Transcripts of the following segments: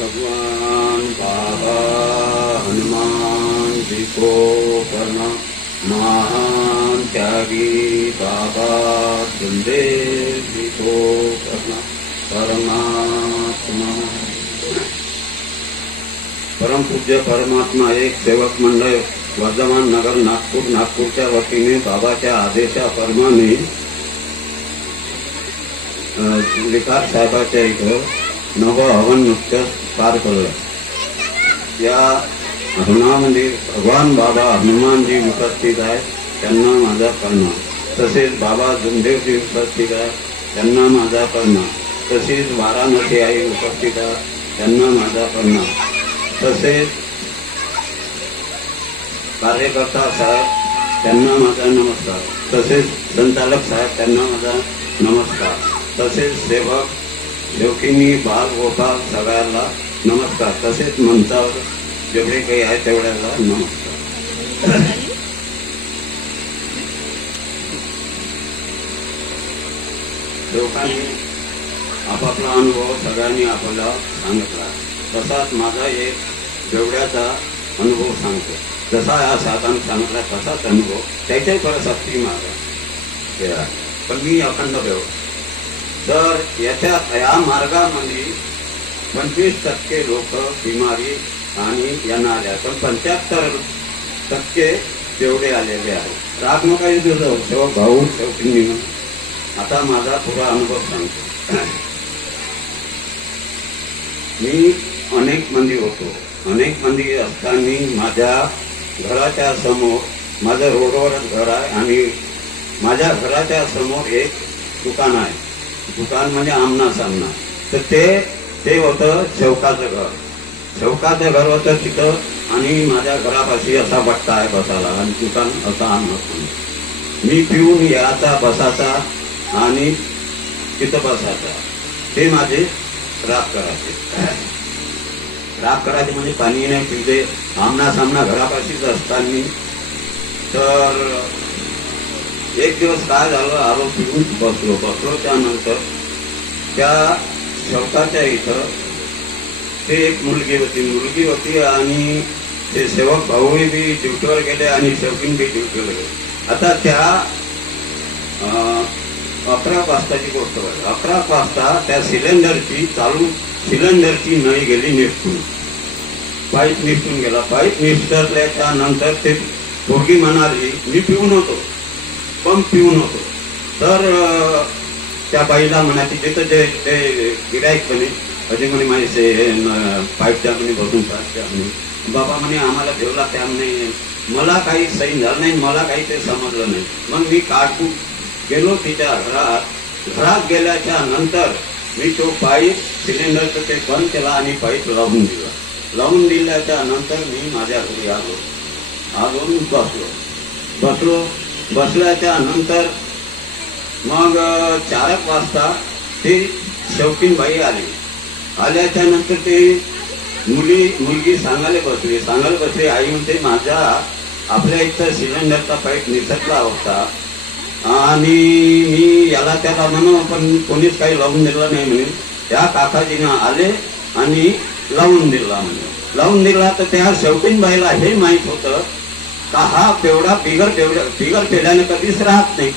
भगवान बाबा, हनुमान जी को प्रणाम महान त्यागी, बाबा सुंदेव जी को प्रणाम परमात्मा परमपूज्य परमात्मा, एक सेवक मंडळ वर्धमान नगर, नागपूर, नागपूरच्या वतीने बाबाच्या आदेशाप्रमाणे विकास साहेबाच्या इथं नव हवन नृत्य पार पडलं या हवनामध्ये भगवान बाबा हनुमानजी उपस्थित आहेत त्यांना माझा प्रणाम. तसेच बाबा जुमदेवजी उपस्थित आहे त्यांना माझा प्रणाम. तसेच वाराणसी आई उपस्थित आहे त्यांना माझा प्रणाम. तसेच कार्यकर्ता साहेब त्यांना माझा नमस्कार. तसेच संचालक साहेब त्यांना माझा नमस्कार. तसेच सेवक जोखिमी बाल गोपाल सगळ्याला नमस्कार. तसेच मंचावर जेवढे काही आहे तेवढ्याला नमस्कार. लोकांनी आपापला अनुभव सगळ्यांनी आपल्याला सांगितला. तसाच माझा एक जेवढ्याचा अनुभव सांगतो. जसा या साधन सांगितला तसाच अनुभव. त्याच्याही थोडा सक्ती माझा पण मी अखंड देव. तर याच्या या मार्गामध्ये पंचवीस टक्के लोक बिमारी आणि यांना आल्या पण पंच्याहत्तर टक्के तेवढे आलेले आहेत. राग नका दिलं शेवक भाऊ शेवटी आता माझा पुरा अनुभव सांगतो. मी अनेक मंदी होतो. अनेक मंदी असताना माझ्या घराच्या समोर माझं रोडवरच घर आहे आणि माझ्या घराच्या समोर एक दुकान आहे. दुकान म्हणजे आमना सामना. तर ते ते होतं शेवकाचं घर. शेवकाचं घर होतं तिथं आणि माझ्या घरापाशी असा बट्टा आहे बसायला आणि दुकान असा आणलं मी पिऊन याचा बसायचा आणि तिथं बसायचा. ते माझे राग करायचे. राग करायचे म्हणजे पाणी नाही पिते आमना सामना घरापाशीच असताना. तर एक दिवस काय झालं आलो पिऊन बसलो. बसलो त्यानंतर त्या शवकाच्या इथं ते एक मुलगी होती. मुलगी होती आणि ते सेवक भाऊही बी ड्युटीवर गेले आणि शेवकीन बी ड्युटीवर गेले. आता त्या अकरा वाजताची गोष्ट आहे अकरा वाजता त्या सिलेंडरची चालू सिलेंडरची नळी गेली निपटून पाईप निसटून गेला. पाईप निसटल्याच्या नंतर ते भोगी म्हणाली मी पिऊन होतो. पण पिऊन होतो तर त्या बाईला म्हणायची तिथं ते ते गिरायक म्हणे असे म्हणे माझे पाईपच्या म्हणे बसून पाईपच्या म्हणे. बाबा म्हणे आम्हाला ठेवला त्या म्हणे. मला काही सही झालं नाही मला काही ते समजलं नाही. मग मी काटून गेलो तिच्या घरात. घरात गेल्याच्यानंतर मी तो पाईप सिलेंडरचं ते बंद केला आणि पाईप लावून दिला. लावून दिल्याच्या नंतर मी माझ्या घरी आलो. आलो बसलो. बसलो. बसल्याच्या नंतर मग चार एक वाजता ते शौकीनबाई बाई आली. आल्याच्यानंतर ते मुली मुलगी सांगायला बसली सांगायला बसली आई म्हणते माझा आपल्या इथं सिलेंडरचा पाईप निसटला होता आणि मी याला त्याला म्हणू पण कोणीच काही लावून दिलं नाही म्हणे. त्या काकाजीनं आले आणि लावून दिला म्हणे. लावून दिला तर त्या शौकीन बाईला हे माहीत होतं का हा तेवढा बिगर तेवढ्या बिगर पेल्याने कधीच राहत नाही.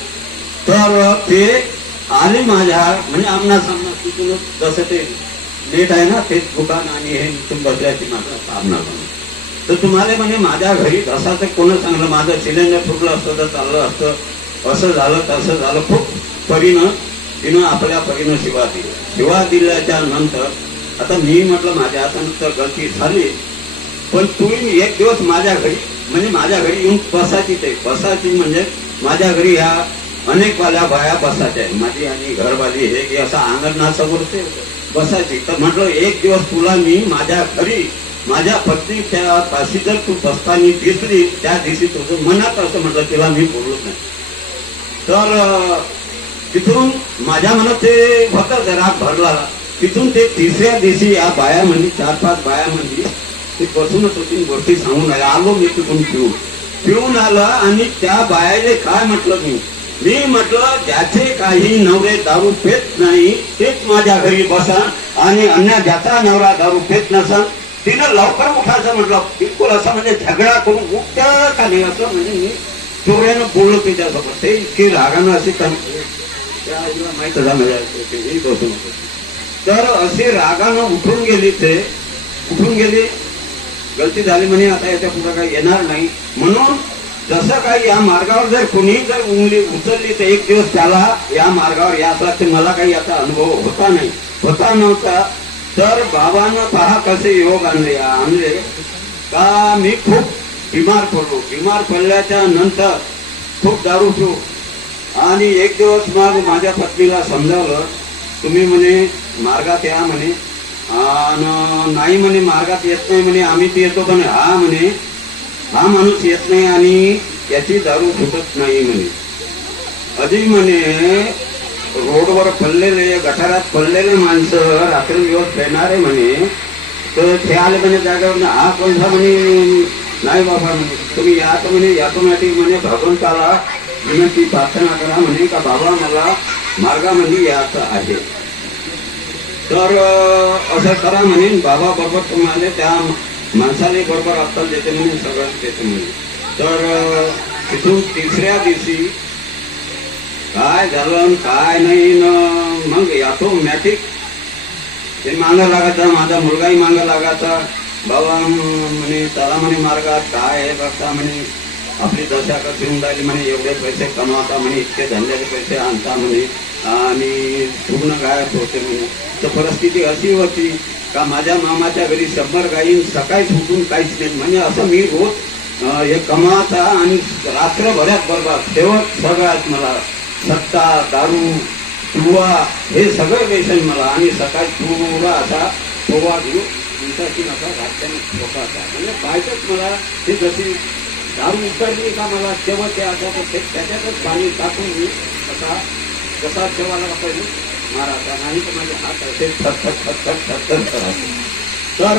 तर ते आले माझ्या म्हणजे आमना सामना तिथून जसं ते नेट आहे ना तेच दुकान आणि हे इथून बसल्याची माझा सामना बनला तर तुम्हाला म्हणे माझ्या घरी घसाचं कोण चांगलं माझं सिलेंडर फुटलं असतं तर चाललं असतं. असं झालं तसं झालं. खूप परीनं तिनं आपल्या परीनं शिवा दिली. शिवा दिल्याच्या नंतर आता मी म्हटलं माझ्या हातानं तर गलती झाली. पण तुम्ही एक दिवस माझ्या घरी म्हणजे माझ्या घरी येऊन बसायची ते. बसायची म्हणजे माझ्या घरी ह्या अनेक वाल्या बाया बसायच्या माझी आणि घरवाली हे की असं अंगणासमोर ते बसायची. तर म्हटलं एक दिवस तुला मी माझ्या घरी माझ्या पत्नीच्या पाशी जर तू बसताना दिसली त्या दिवशी तुझं मनात असं म्हटलं तिला मी बोलत नाही. तर तिथून माझ्या मनात ते होतं जरा भरला. तिथून ते तिसऱ्या दिवशी या बाया म्हणजे चार पाच बाया म्हणजे ते बसूनच होती गोष्टी सांगून आल्या आलो मी तिथून पिऊन पिऊन आला आणि त्या बायाने काय म्हटलं मी मी म्हटलं ज्याचे काही नवरे दारू पेत नाही तेच माझ्या घरी बसा आणि अन्य ज्याचा नवरा दारू पेत नसा तिनं लवकर उठायचं म्हटलं बिलकुल असं म्हणजे झगडा करून उठत्या खाली असं म्हणजे मी चोऱ्यानं बोललो तिच्यासोबत ते इतकी रागानं असे त्या आईला माहीत झालं बसून ते तर असे रागानं उठून गेली ते उठून गेली गलती झाली म्हणे आता याच्यापुढे काही येणार नाही. म्हणून जसं काही या मार्गावर जर कुणी जर उंगली उचलली तर एक दिवस त्याला या मार्गावर याच लागते मला काही याचा अनुभव होता नाही. होता नव्हता. तर बाबानं पहा कसे योग आणले आणले. का मी खूप बिमार पडलो. बिमार पडल्याच्या नंतर खूप दारू पिऊ. आणि एक दिवस मग माझ्या पत्नीला समजावलं तुम्ही म्हणे मार्गात या म्हणे. नाही म्हणे मार्गात येत नाही म्हणे आम्ही ते येतो पण हा म्हणे हा माणूस येत नाही आणि याची दारू फुटत नाही म्हणे. आधी म्हणे रोडवर पडलेले गटारात पडलेले माणसं रात्री दिवस फिरणारे म्हणे तर ते आले म्हणे जागेवर हा कोणता म्हणे? नाही बाबा म्हणे तुम्ही या तर म्हणे ऑटोमॅटिक म्हणे भगवंताला विनंती प्रार्थना करा म्हणे का बाबा मला मार्गामध्ये यायचं आहे. तर असं करा म्हणे बाबा बरोबर तुम्हाला त्या माणसाने बरोबर अक्कल देते म्हणे सगळं देते म्हणून. तर तिथून तिसऱ्या दिवशी काय झालं काय नाही न मग ऑटोमॅटिक ते मागा लागायचा माझा मुलगाही मागा लागायचा. बाबा म्हणे त्याला म्हणे मार्गात काय हे बघता म्हणे. आपली दशा का घेऊन राहिली म्हणे. एवढे पैसे कमवता म्हणे इतके धंद्याचे पैसे आणता म्हणे. आणि पूर्ण गायब होते म्हणून. तर परिस्थिती अशी होती का माझ्या मामाच्या घरी शंभर गाई सकाळी उठून काहीच नाही. म्हणजे असं मी रोज हे कमाचा आणि रात्रभरात बरोबर शेवट सगळ्यात मला सत्ता दारू तुवा हे सगळं व्यसन मला. आणि सकाळी पुरा असा पोवा घेऊन दिवसाची असा रात्याने झोपायचा म्हणजे पाहिजेच मला ते जशी दारू उतरली का मला तेव्हा ते आता ते त्याच्यातच पाणी टाकून मी असा कसा ठेवायला पाहिजे मारायचा नाही तर माझे हात असेल तर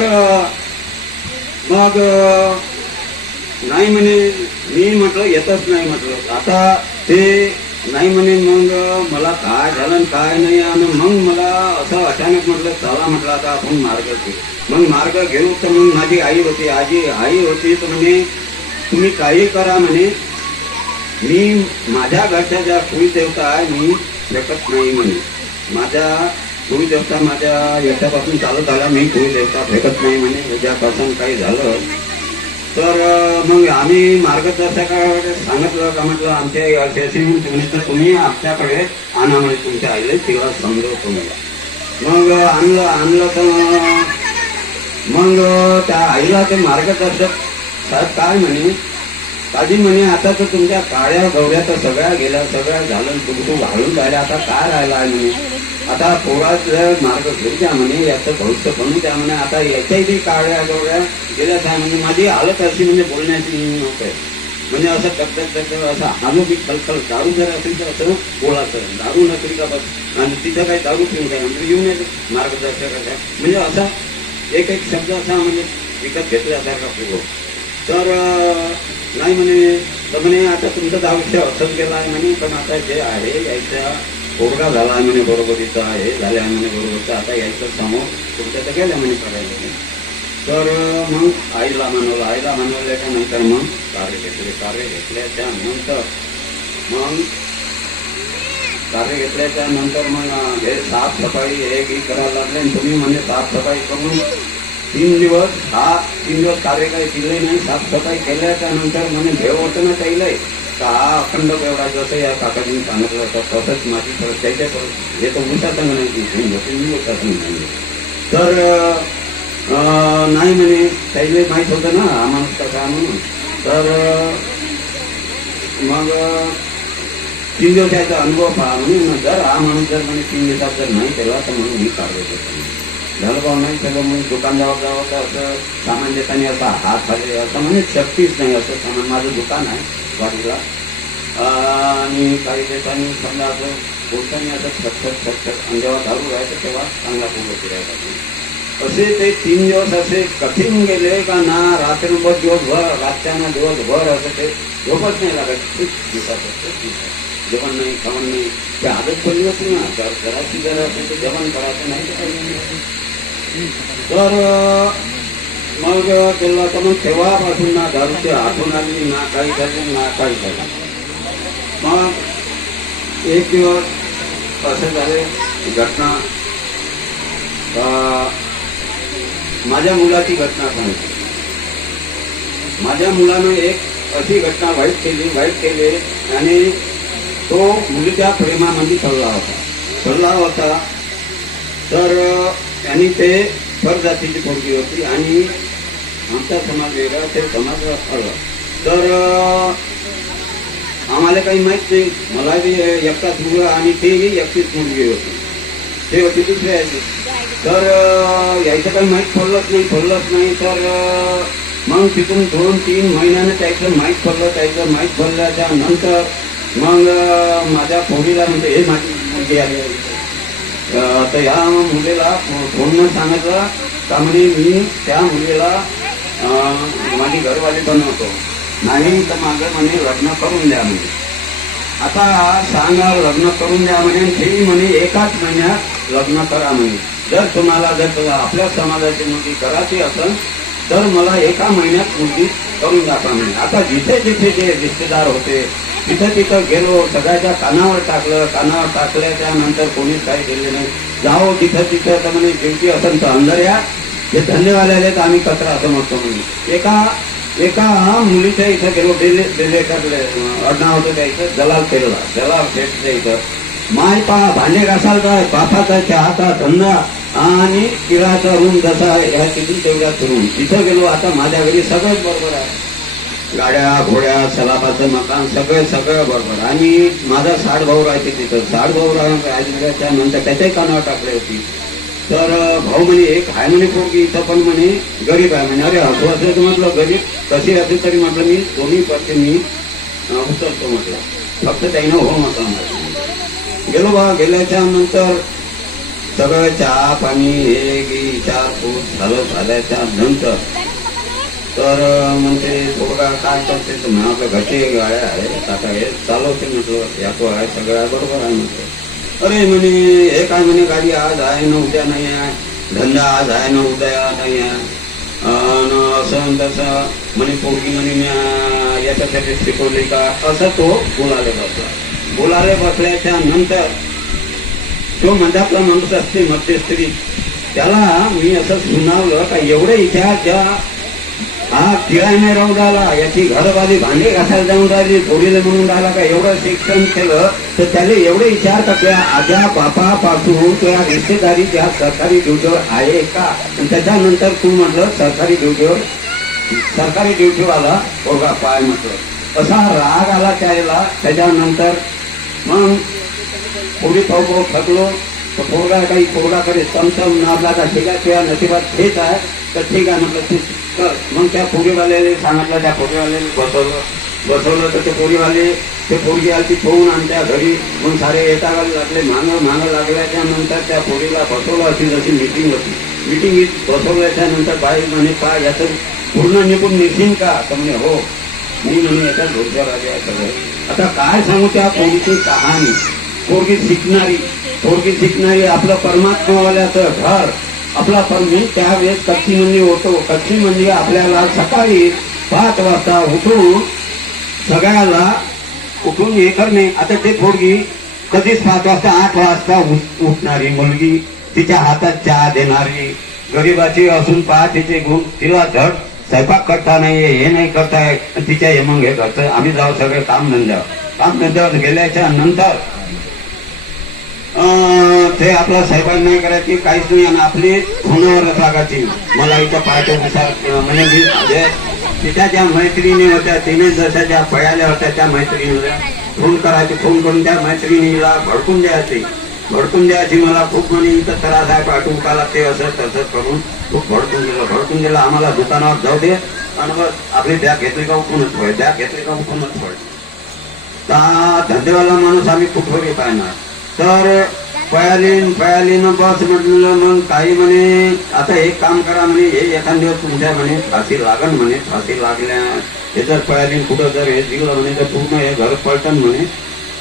मग नाही म्हणे मी म्हटलं येतच नाही म्हटलं. आता ते नाही म्हणे मग मला काय झालं काय नाही आणि मग मला असं अचानक म्हटलं चला म्हटलं आता आपण मार्ग घेऊ मग मार्ग घेऊ तर मग माझी आई होती आजी आई होती तर म्हणे तुम्ही काही करा म्हणे. मी माझ्या घरच्या ज्या कुलदेवता आहे मी फेकत नाही म्हणे माझ्या कुळदेवता माझ्या याच्यापासून चालत आला मी कुळदेवता फेकत नाही म्हणे. उद्यापासून काही झालं. तर मग आम्ही मार्गदर्शकाकडे सांगितलं का म्हटलं आमच्या आई अशी तुम्ही तर तुम्ही आमच्याकडे आणा म्हणे तुमच्या आईला तिला समजवतो मला मग आणलं आणलं तर मग त्या आईला ते मार्गदर्शक साहेब काय म्हणे काजी म्हणे आता तर तुमच्या काळ्या गवऱ्या तर सगळ्या गेल्या सगळ्या झालं तुमचं घालून राहिल्या आता काय राहिला आहे म्हणे? आता पोराचं मार्ग घेऊ द्या म्हणे याचं भविष्य बनू द्या म्हणे आता याच्याही काळ्या गवऱ्या गेल्या काय म्हणजे माझी हालत अशी म्हणजे बोलण्याची नव्हते म्हणजे असं टकटक टकटक असं हानू बी खलखल दारू जर असेल तर असं बोलायचं दारू नसेल का बस. आणि तिथं काही दारू पिऊन काय? म्हणजे येऊन येतं. मार्गदर्शकाच्या. म्हणजे असा एक एक शब्द असा म्हणजे विकत घेतल्यासारखा पूर्व तर नाही म्हणे तर म्हणे आता तुमचं दहा आयुष्य असंच गेलं आहे म्हणे पण आता जे आहे यायचा पोरगा झाला आहे म्हणे बरोबरीचा आहे झाल्या आहे म्हणे बरोबरचं आता यायचं समोर तुमच्या तर गेल्या म्हणे करायला तर मग आईला मानवलं आईला मानवल्याच्या नंतर मग कार्य घेतले कार्य घेतल्याच्या नंतर मग कार्य घेतल्याच्या नंतर मग हे साफसफाई हे की करायला लागले तुम्ही म्हणे साफसफाई करून तीन दिवस हा तीन दिवस कार्य काही केले नाही साफसफाई केल्याच्यानंतर म्हणे भेव होतं ना त्याला का हा अखंड एवढा जसं या काकाजीने सांगितलं होतं. तसंच माझी परत त्याच्या परत हे तर उसाचं नाही की हे मोठे मी नाही तर नाही म्हणे त्याला माहीत होतं ना हा माणूस कसा म्हणून. तर मग तीन तीन दिवसाचा अनुभव पहा म्हणून. जर हा माणूस जर म्हणे तीन दिवसात जर नाही केला तर म्हणून मी कार्य करतो. झालं भाऊ नाही त्याच्यामुळे दुकान जावं जावं तर असं सामान देताना असा हात भाजी असं म्हणजे शक्तीच नाही असं सामान माझं दुकान आहे बाजूला आणि काही देताना समजा असं बोलताना असं छटछट छटछट आणि जेव्हा दारू राहायचं तेव्हा चांगला पूर्ण फिरायचा असे ते तीन दिवस असे कठीण गेले का ना रात्रभर दिवसभर रातच्यानं दिवसभर असं ते झोपच नाही लागत दिसत दिवसात असतं दिवसात जेवण नाही खावण नाही ते आदत पडली होती ना. तर घराची गरज असेल तर जेवण करायचं नाही तर मग केलं तर मग तेव्हापासून ना दारूची आठवण आली ना काही झाली ना काही झालं. मग एक दिवस असे झाले घटना. माझ्या मुलाची घटना सांगते. माझ्या मुलानं एक अशी घटना वाईट केली वाईट केली आणि तो मुलीच्या प्रेमामध्ये पडला होता. पडला होता. तर त्यांनी ते परजातीची पोरगी होती आणि आमचा समाज वेगळा ते समाज वेगळा तर आम्हाला काही माहीत नाही. मला बी एकटाच मुलगा आणि तेही एकटीच मुलगी होती. ते होती दुसरी यायची तर यायचं काही माहीत पडलंच नाही पडलंच नाही. तर मग तिथून दोन तीन महिन्यानं त्याचं माहीत पडलं त्याचं माहीत पडल्याच्या नंतर मग माझ्या पोरीला म्हणजे हे माझी मुलगी आली तर ह्या मुलीला फोननं सांगितलं का मी त्या मुलीला माझी घरवाली बनवतो. नाही तर माझं म्हणे लग्न करून द्या म्हणे. आता सांगा लग्न करून द्या म्हणे ते म्हणे एकाच महिन्यात लग्न करा म्हणे. जर तुम्हाला जर आपल्या समाजाची मुलगी करायची असेल तर मला एका महिन्यात मुलगी करून जाता नाही आता जिथे जिथे जे रिश्तेदार होते तिथं तिथं गेलो सगळ्याच्या कानावर टाकलं कानावर टाकल्याच्या नंतर कोणीच काही केले नाही. जाओ तिथं तिथं तर म्हणे शेवटी असं तर अंदर या. जे धन्यवाद आले तर आम्ही कचरा असं म्हणतो म्हणे. एका एका मुलीच्या इथं गेलो डेले डेलेटरले अडनाव होतं त्या इथं दलाल केलेला दलाल शेठच्या इथं. माय पा भांडे घासाल घासायचा बापाचा चहाचा धंदा. आणि किराचा रूम जसा ह्या तिथून तेवढ्याच रूम तिथं गेलो आता माझ्या घरी सगळंच बरोबर आहे. गाड्या घोड्या सलाबाचं मकान सगळं सगळं बरोबर. आणि माझा साठ भाऊ राहते तिथं. साड भाऊ राहायच्या नंतर त्याच्याही कानावर टाकले होती. तर भाऊ म्हणे एक आहे म्हणे पोरगी इथं पण म्हणे गरीब आहे. म्हणे अरे असं असेल तर म्हटलं गरीब कशी असेल तरी म्हटलं मी दोन्ही पक्षी मी उतरतो उचलतो म्हटलं. फक्त त्यानं हो म्हटलं गेलो बा गेल्याच्यानंतर सगळं चहा पाणी हे गी विचारपूस झालं झाल्याच्यानंतर तर म्हणते पोरगा काय करते तर म्हणा आपल्या गाड्या आहे काका हे चालवते म्हटलं यातो आहे सगळं बरोबर आहे म्हटलं. अरे म्हणे हे काय म्हणे गाडी आज आहे ना उद्या नाही आहे. धंदा आज आहे ना उद्या नाही आहे. अन असं तसं. म्हणे पोरगी म्हणे मी याच्यासाठी शिकवली का? असं तो बोलाले बसला. बोलाले बसल्याच्या नंतर तो म्हणजे मध्यातला माणूस असते मध्यस्थरी त्याला मी असं सुनावलं का एवढे इतिहास ज्या हा किरायने राहून राहिला याची घरवाली भांडे घासायला जाऊन राहिली थोडीले म्हणून राहिला का एवढं शिक्षण केलं तर त्याला एवढे विचार का त्या आज्या बापापासून त्या रिश्तेदारी सरकारी ड्युटीवर आहे का? त्याच्यानंतर तू म्हटलं सरकारी ड्युटीवर सरकारी ड्युटीवाला बघा पाय म्हटलं. असा राग आला त्याला त्याच्यानंतर मग पोरी पाहू पाहू थकलो. तर पोरगा काही करे समसम नाबला का ठीक आहे तुझ्या नशिबात हेच आहे. तर ठीक आहे म्हटलं तू कर. मग त्या पोरीवाल्याने सांगितलं त्या पोरीवाल्याने बसवलं. बसवलं तर ते पोरीवाले ते पोरगी आली पोहून आमच्या घरी मग सारे येताना लागले. मागं मागं लागल्या त्यानंतर त्या पोरीला बसवलं अशी जशी मिटिंग होती. मिटिंग बसवल्याच्या नंतर बाई म्हणे का याचं? पूर्ण निघून निघशील का? तर म्हणे हो. मी म्हणे याच्या डोक्यावर आले आता काय सांगू त्या पोरीची कहाणी? पोरगी शिकणारी पोरगी शिकणारी आपलं परमात्मावाल्याचं घर आपला परमी त्यावेळेस कच्ची म्हणजे होतो. कच्ची म्हणजे आपल्याला सकाळी पाच वाजता उठून सगळ्याला उठून हे करणे. आता ते पोरगी कधीच पाच वाजता आठ वाजता उठ- उठणारी मुलगी तिच्या हातात चहा देणारी गरीबाची असून पहा तिचे गुण तिला धड स्वयंपाक करता नाही हे नाही करताय. तिच्या हे मग हे करतं आम्ही जाऊ सगळे काम धंद्यावर काम धंद्यावर गेल्याच्यानंतर ते आपला स्वयंपाक नाही करायची काहीच नाही आणि आपली फोनावरच लागायची मला इथं पाहतो म्हणजे मी तिच्या ज्या मैत्रिणी होत्या तिने जशा ज्या पळाल्या होत्या त्या मैत्रिणीला फोन करायची फोन करून त्या मैत्रिणीला भडकून द्यायची. भडकून द्यायची मला खूप म्हणे इथं त्रास आहे पाठवून काला ते असं तसं करून खूप भडकून दिलं. भडकून दिलं आम्हाला दुकानावर जाऊ दे. आणि बस आपली बॅग घेतली का उठूनच पड बॅग घेतली का उठूनच पड त्या धंदेवाला माणूस आम्ही कुठवरी पाहणार? तर पयालीन पयालीन बस म्हटलं मग काही म्हणे आता एक काम करा म्हणे हे एखाद दिवस तुमच्या म्हणे फाशी लागण म्हणे फाशी लागल्या हे जर पयालीन कुठं जर हे दिलं म्हणे तर पूर्ण हे घर पळटन म्हणे.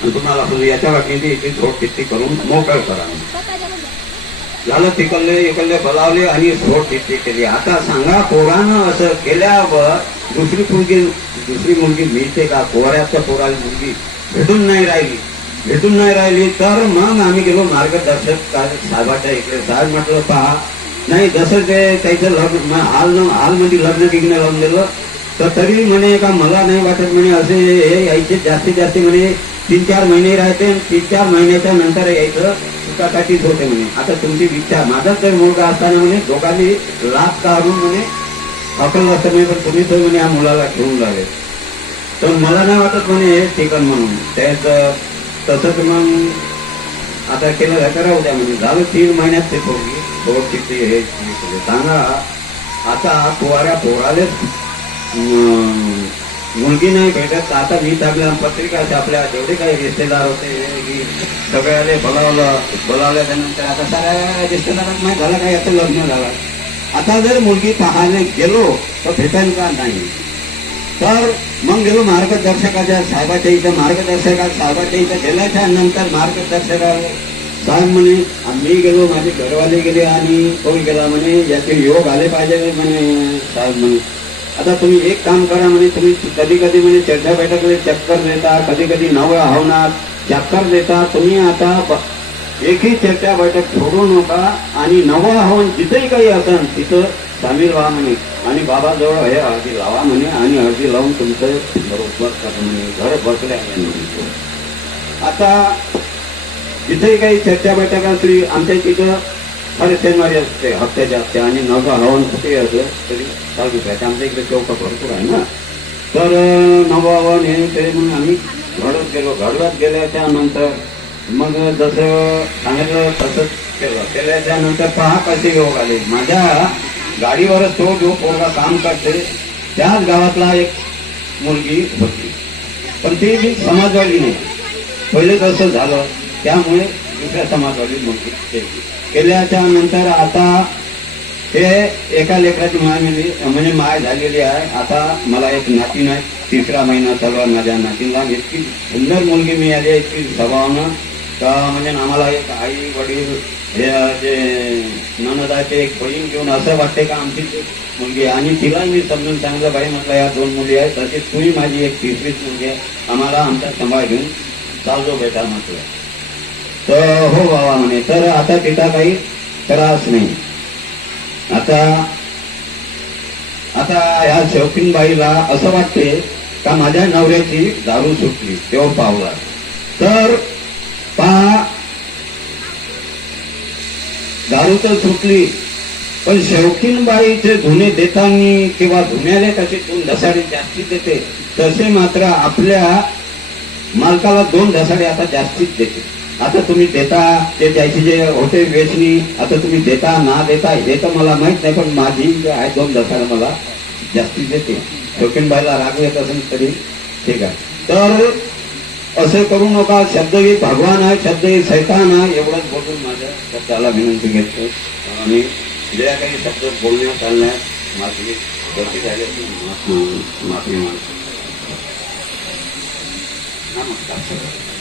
आणि तुम्हाला आपण याच्या वाटणीची इथे झोट तिथे करून मोकळ करा झालं तिकडले इकडले बोलावले आणि झोड तिथे केली. आता सांगा पोरानं असं केल्यावर दुसरी मुलगी दुसरी मुलगी मिळते का? पोऱ्याच्या पोराला मुलगी भेटून नाही राहिली. भेटून नाही राहिली तर मग आम्ही गेलो मार्गदर्शक साहेबाच्या इकडे. साहेब म्हटलं पहा नाही जसं ते त्याचं लग्न हाल हालमध्ये लग्न टिकणं लावून दिलं तर तरी म्हणे का मला नाही वाटत म्हणे असे हे यायचे जास्तीत जास्त म्हणे तीन चार महिने राहते तीन चार महिन्याच्या नंतर यायचं सुखासाठीच होते म्हणे. आता तुमची इच्छा. माझाच जर मुलगा असताना म्हणे दोघांनी लाभ काढून म्हणे अकल असतं म्हणे पण तुम्ही तर म्हणे या मुलाला ठेवून लावे तर मला नाही वाटत म्हणे हे ठिकाण म्हणून. त्याच तसंच मग आता केलं का करा उद्या म्हणजे झालं तीन महिन्यात ते पोरगी. पोर किती हे सांगा आता पोऱ्या पोराले अं, मुलगी नाही भेटत. आता मी टाकल्या पत्रिका छापल्या जेवढे काही रिश्तेदार होते की सगळ्याले बोलावलं बोलावल्या त्यानंतर आता सगळ्या रिश्तेदारात माहीत झालं काय याचं लग्न झालं. आता जर मुलगी पाहायला गेलो तर भेटेल का नाही? तर मग गेलो मार्गदर्शकाच्या साहेबाच्या इथं मार्गदर्शका साहेबाच्या इथं गेल्याच्यानंतर मार्गदर्शका साहेब म्हणे आम्ही गेलो माझे घरवाले गेले आणि कोण गेला म्हणे याचे योग आले पाहिजे म्हणे साहेब म्हणे. आता तुम्ही एक काम करा म्हणे तुम्ही कधी कधी म्हणे चर्चा बैठकमध्ये चक्कर देता कधी कधी नवं होणार चक्कर देता तुम्ही आता ब- एकही चर्चा बैठक सोडू नका आणि नवं हवन जिथेही काही असाल तिथं सामील व्हा म्हणे. आणि बाबाजवळ हे हळदी लावा म्हणे आणि हळदी लावून तुमचं बरोबर म्हणे. घर बसल्या आहे म्हणे. आता इथे काही चर्चा बैठक असली आमच्या तिथं हर शनिवारी असते हप्त्याच्या असते आणि नवं हवन कुठे असलं तरी चालू राहते आमच्या इकडे चौक भरपूर आहे ना. तर अं, हवन हे ते म्हणून आम्ही घडत गेलो. घडवत गेल्याच्यानंतर मग जसं सांगितलं तसंच केलं. केल्याच्यानंतर पहा कसे योग आले. माझ्या गाडीवरच तो जो पोरगा काम करते त्याच गावातला एक मुलगी होती. पण ती मी समाजवादी नाही. पहिले तसं झालं त्यामुळे दुसऱ्या समाजवादी मुलगी केल्याच्यानंतर आता हे एका लेकराची माय मिली म्हणजे माय झालेली आहे. आता मला एक नातीन आहे तिसरा महिना चालू आहे माझ्या नातीला. इतकी सुंदर मुलगी मिळाली इतकी स्वभावनं का म्हणजे आम्हाला एक आई वडील हे जे ननदाचे एक बहीण घेऊन असं वाटते का आमची मुलगी आणि तिला मी समजून सांगितलं बाई म्हटलं या दोन मुली आहेत तशी तुही माझी एक तिसरीच मुलगी आहे. आम्हाला आमचा सांभाळ घेऊन चालतो बेटा म्हटलं. तर हो बाबा म्हणे. तर आता तिचा काही त्रास नाही. आता आता ह्या शौकीनबाईला असं वाटते का माझ्या नवऱ्याची दारू सुटली तेव्हा पावला. तर पहा दारू तर सुटली. पण शौकीनबाईचे धुणे देताना किंवा धुण्याले कसे दोन ढसाडे जास्ती देते तसे मात्र आपल्या मालकाला दोन ढसाडे आता जास्तीच देते. आता तुम्ही देता ते त्याची जे होते वेचणी आता तुम्ही देता ना देता हे तर मला माहीत नाही पण माझी जे आहे दोन ढसाडे मला जास्ती देते. शौकीनबाईला राग येत असेल तरी ठीक आहे. तर असं करू नका. शब्द ही भगवान आहे शब्द ही सैतान आहे. एवढंच बोलून माझ्या शब्दाला विनंती घेतो आणि ज्या काही शब्द बोलण्यात चालण्यात माझी गती झाली माफी माफी मागतो. नमस्कार.